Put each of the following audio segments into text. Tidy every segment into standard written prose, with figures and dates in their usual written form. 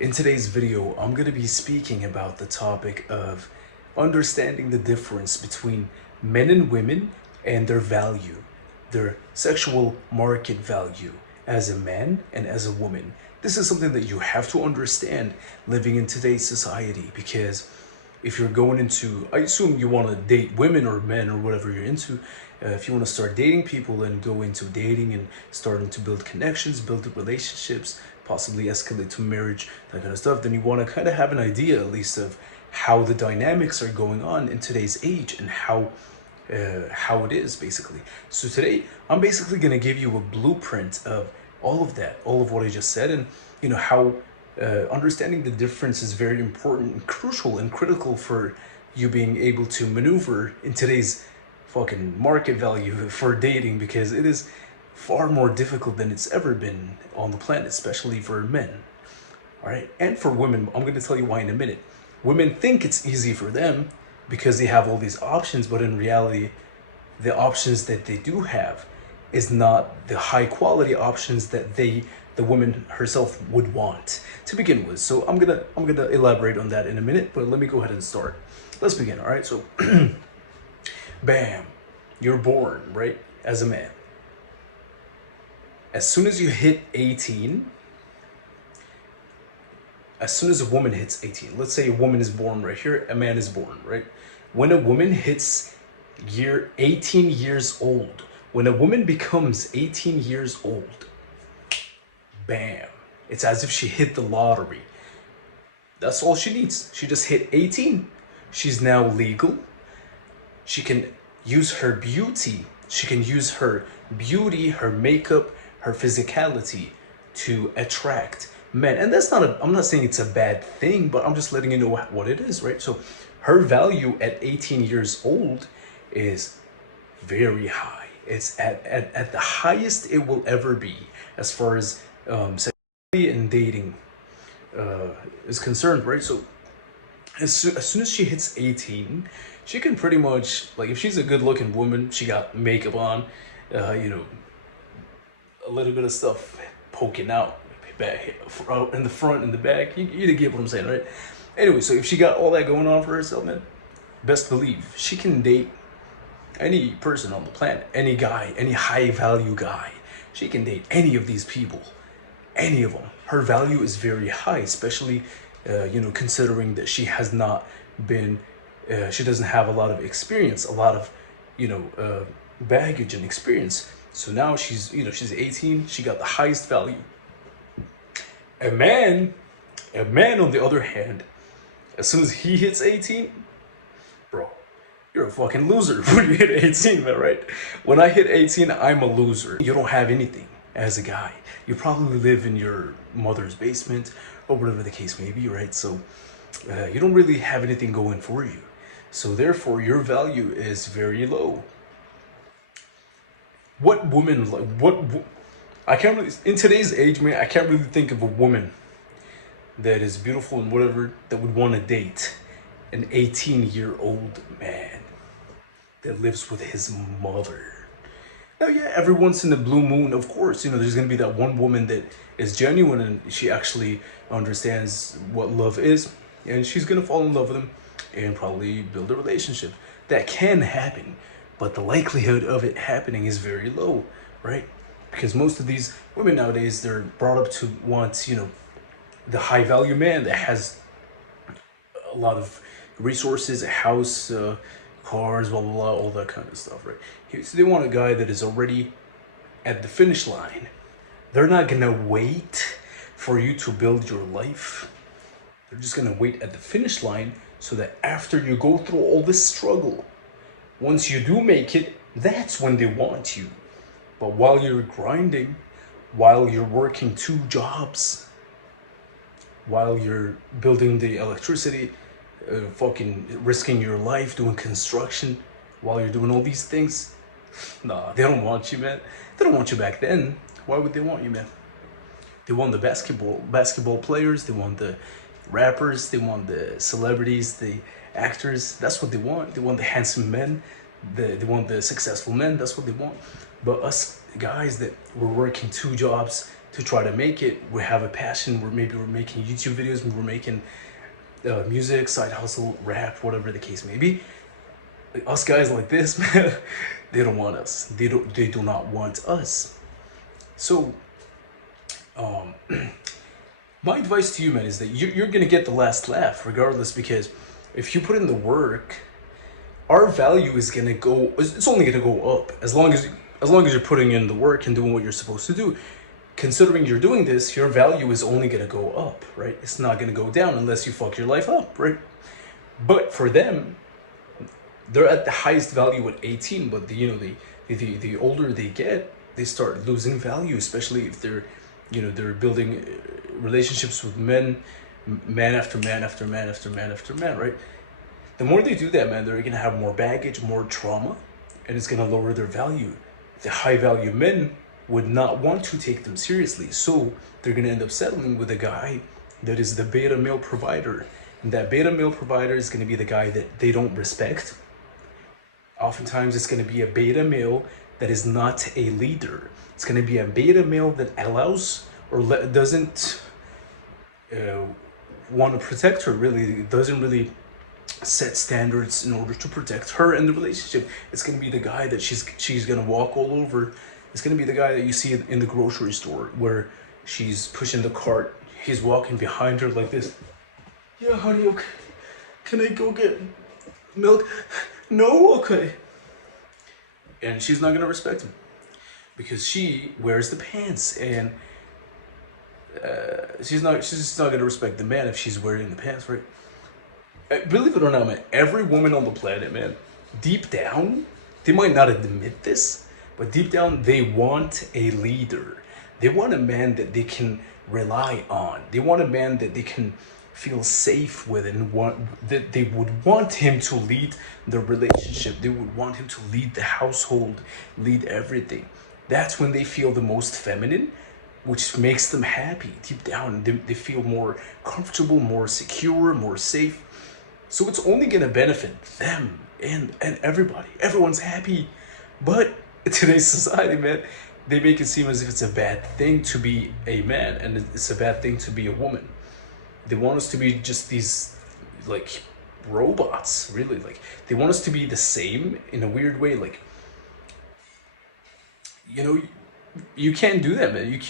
In today's video, I'm going to be speaking about the topic of understanding the difference between men and women and their value, their sexual market value as a man and as a woman. This is something that you have to understand living in today's society, because if you're going into, I assume you want to date women or men or whatever you're into. If you want to start dating people and go into dating and starting to build connections, build relationships, possibly escalate to marriage, that kind of stuff, then you want to kind of have an idea at least of how the dynamics are going on in today's age and how it is basically. So today I'm basically going to give you a blueprint of all of that, all of what I just said, and how understanding the difference is very important and crucial and critical for you being able to maneuver in today's fucking market value for dating, because it is far more difficult than it's ever been on the planet, especially for men. All right, and for women, I'm going to tell you why in a minute. Women think it's easy for them because they have all these options, but in reality, the options that they do have is not the high quality options that the woman herself would want to begin with. So I'm gonna elaborate on that in a minute, but let me go ahead and start. Let's begin. All right, so bam, you're born, right, as a man. As soon as you hit 18, as soon as a woman hits 18, let's say a woman is born right here, a man is born, right? When a woman hits 18 years old, when a woman becomes 18 years old, bam, it's as if she hit the lottery. That's all she needs. She just hit 18. She's now legal. She can use her beauty. She can use her beauty, her makeup, her physicality to attract men. And that's not I'm not saying it's a bad thing, but I'm just letting you know what it is, right? So her value at 18 years old is very high. It's at the highest it will ever be as far as sexuality and dating is concerned, right? So as soon as she hits 18, she can pretty much, like, if she's a good looking woman, she got makeup on, a little bit of stuff poking out back in the front and the back. You get what I'm saying, right? Anyway, so if she got all that going on for herself, man, best believe she can date any person on the planet, any guy, any high value guy. She can date any of these people, any of them. Her value is very high, especially considering that she has not been, she doesn't have a lot of experience, a lot of baggage and experience. So now she's 18, she got the highest value. A man on the other hand, as soon as he hits 18, bro, you're a fucking loser when you hit 18, man, right? When I hit 18, I'm a loser. You don't have anything as a guy. You probably live in your mother's basement or whatever the case may be, right? So you don't really have anything going for you. So therefore, your value is very low. What woman, I can't really, in today's age, man, I can't really think of a woman that is beautiful and whatever that would want to date an 18-year-old man that lives with his mother. Now, yeah, every once in a blue moon, of course, there's going to be that one woman that is genuine and she actually understands what love is, and she's going to fall in love with him and probably build a relationship. That can happen, but the likelihood of it happening is very low, right? Because most of these women nowadays, they're brought up to want, the high value man that has a lot of resources, a house, cars, blah, blah, blah, all that kind of stuff, right? So they want a guy that is already at the finish line. They're not gonna wait for you to build your life. They're just gonna wait at the finish line so that after you go through all this struggle, once you do make it, that's when they want you. But while you're grinding, while you're working 2 jobs, while you're building the electricity, fucking risking your life doing construction, while you're doing all these things, nah, they don't want you, man. They don't want you back then. Why would they want you, man? They want the basketball players, they want the rappers, they want the celebrities, the actors. That's what they want. They want the handsome men, they want the successful men. That's what they want. But us guys that we're working 2 jobs, to try to make it. We have a passion. We're making YouTube videos. We're making music, side hustle, rap, whatever the case may be. Like, us guys like this, man, they don't want us. They do not want us. So, um, my advice to you, man, is that you're gonna get the last laugh regardless, because if you put in the work, our value is gonna go. It's only gonna go up as long as you're putting in the work and doing what you're supposed to do. Considering you're doing this, your value is only gonna go up, right? It's not gonna go down unless you fuck your life up, right? But for them, they're at the highest value at 18, but the older they get, they start losing value, especially if they're building relationships with men, man after man after man after man after man, right? The more they do that, man, they're gonna have more baggage, more trauma, and it's gonna lower their value. The high value men would not want to take them seriously, so they're gonna end up settling with a guy that is the beta male provider, and that beta male provider is gonna be the guy that they don't respect. Oftentimes, it's gonna be a beta male that is not a leader. It's gonna be a beta male that allows or doesn't want to protect her. Really, doesn't really set standards in order to protect her and the relationship. It's gonna be the guy that she's gonna walk all over. It's gonna be the guy that you see in the grocery store where she's pushing the cart. He's walking behind her like this. Yeah, honey, okay. Can I go get milk? No, okay. And she's not gonna respect him because she wears the pants, and she's just not gonna respect the man if she's wearing the pants, right? Believe it or not, man, every woman on the planet, man, deep down, they might not admit this, but deep down, they want a leader. They want a man that they can rely on. They want a man that they can feel safe with, and that they would want him to lead the relationship. They would want him to lead the household, lead everything. That's when they feel the most feminine, which makes them happy. Deep down, they feel more comfortable, more secure, more safe. So it's only gonna benefit them and everybody. Everyone's happy. But in today's society, man, they make it seem as if it's a bad thing to be a man and it's a bad thing to be a woman. They want us to be just these like robots, really. Like they want us to be the same in a weird way. Like, you can't do that, man.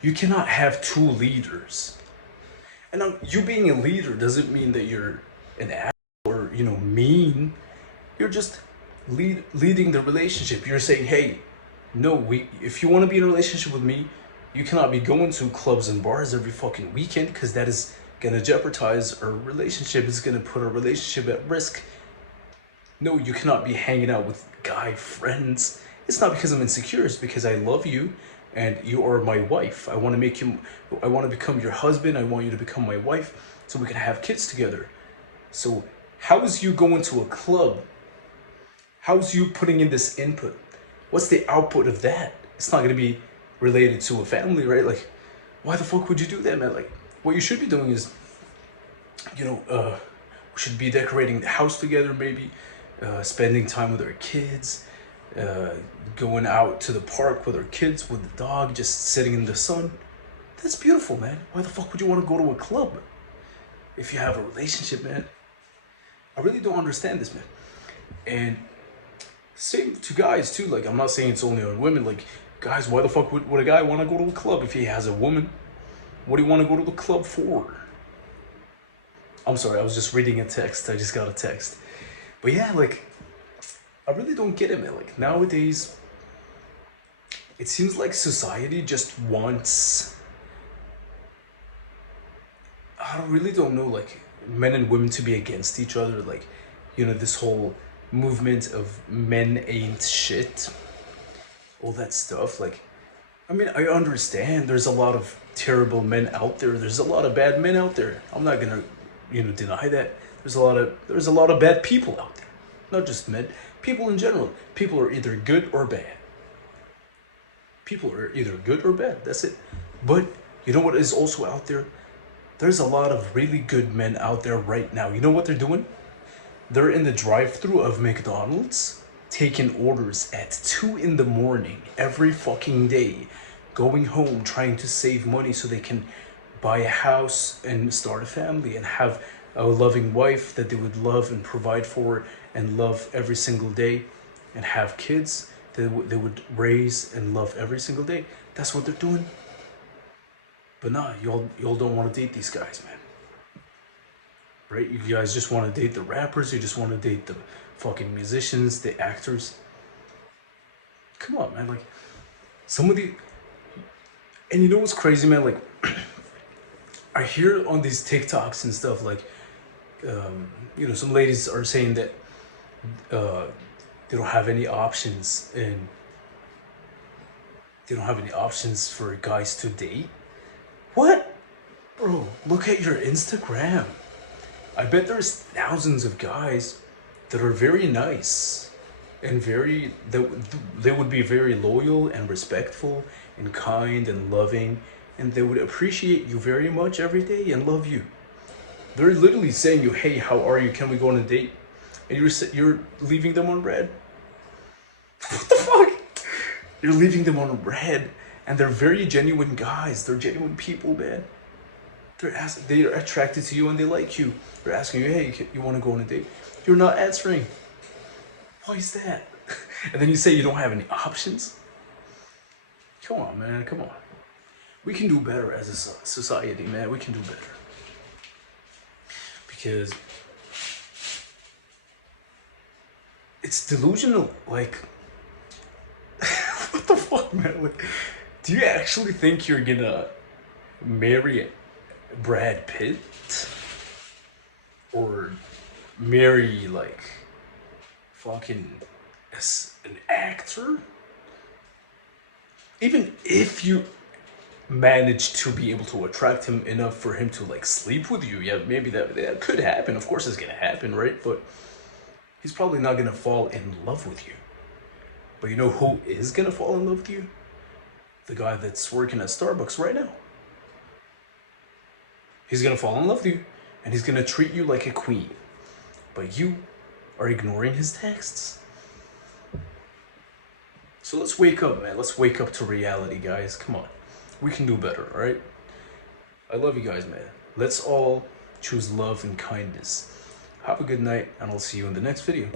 You cannot have two leaders. And now, you being a leader doesn't mean that you're an ass or mean. You're just leading the relationship. You're saying, hey, no, if you want to be in a relationship with me, you cannot be going to clubs and bars every fucking weekend, because that is gonna jeopardize our relationship. It's gonna put our relationship at risk. No, you cannot be hanging out with guy friends. It's not because I'm insecure. It's because I love you and you are my wife. I want to become your husband. I want you to become my wife so we can have kids together. So how is you going to a club? How's you putting in this input? What's the output of that? It's not going to be related to a family, right? Like, why the fuck would you do that, man? Like, what you should be doing is, we should be decorating the house together, maybe, spending time with our kids, going out to the park with our kids, with the dog, just sitting in the sun. That's beautiful, man. Why the fuck would you want to go to a club if you have a relationship, man? I really don't understand this, man. And same to guys too. Like, I'm not saying it's only on women. Like, guys, why the fuck would a guy want to go to a club if he has a woman? What do you want to go to the club for? I'm sorry, I was just reading a text. I just got a text. But yeah, like, I really don't get it, man. Like, nowadays, it seems like society just wants, I really don't know, like, men and women to be against each other. Like, this whole movement of men ain't shit, all that stuff. Like, I mean, I understand there's a lot of terrible men out there. There's a lot of bad men out there. I'm not gonna, deny that. There's a lot of bad people out there. Not just men. People in general. People are either good or bad. People are either good or bad. That's it. But you know what is also out there? There's a lot of really good men out there right now. You know what they're doing? They're in the drive-thru of McDonald's taking orders at 2 in the morning every fucking day, going home trying to save money so they can buy a house and start a family and have a loving wife that they would love and provide for and love every single day, and have kids that they would raise and love every single day. That's what they're doing. But nah, y'all don't want to date these guys, man. Right? You guys just want to date the rappers. You just want to date the fucking musicians, the actors. Come on, man. Like, some of the, and you know what's crazy, man? Like, I hear on these TikToks and stuff, like, some ladies are saying that uh, they don't have any options, and they don't have any options for guys to date. What? Bro, look at your Instagram. I bet there's thousands of guys that are very nice and they would be very loyal and respectful and kind and loving, and they would appreciate you very much every day and love you. They're literally saying you, hey, how are you? Can we go on a date? And you're leaving them on red. What the fuck? You're leaving them on red, and they're very genuine guys. They're genuine people, man. They're attracted to you and they like you. They're asking you, hey, you want to go on a date? You're not answering. Why is that? And then you say you don't have any options? Come on, man. Come on. We can do better as a society, man. We can do better. Because it's delusional. Like, what the fuck, man? Like, do you actually think you're gonna marry Brad Pitt? Or marry, like, fucking as an actor? Even if you manage to be able to attract him enough for him to, like, sleep with you, yeah, maybe that could happen. Of course it's gonna happen, right? But he's probably not gonna fall in love with you. But you know who is gonna fall in love with you? The guy that's working at Starbucks right now. He's gonna fall in love with you, and he's gonna treat you like a queen. But you are ignoring his texts. So let's wake up, man. Let's wake up to reality, guys. Come on. We can do better, alright? I love you guys, man. Let's all choose love and kindness. Have a good night, and I'll see you in the next video.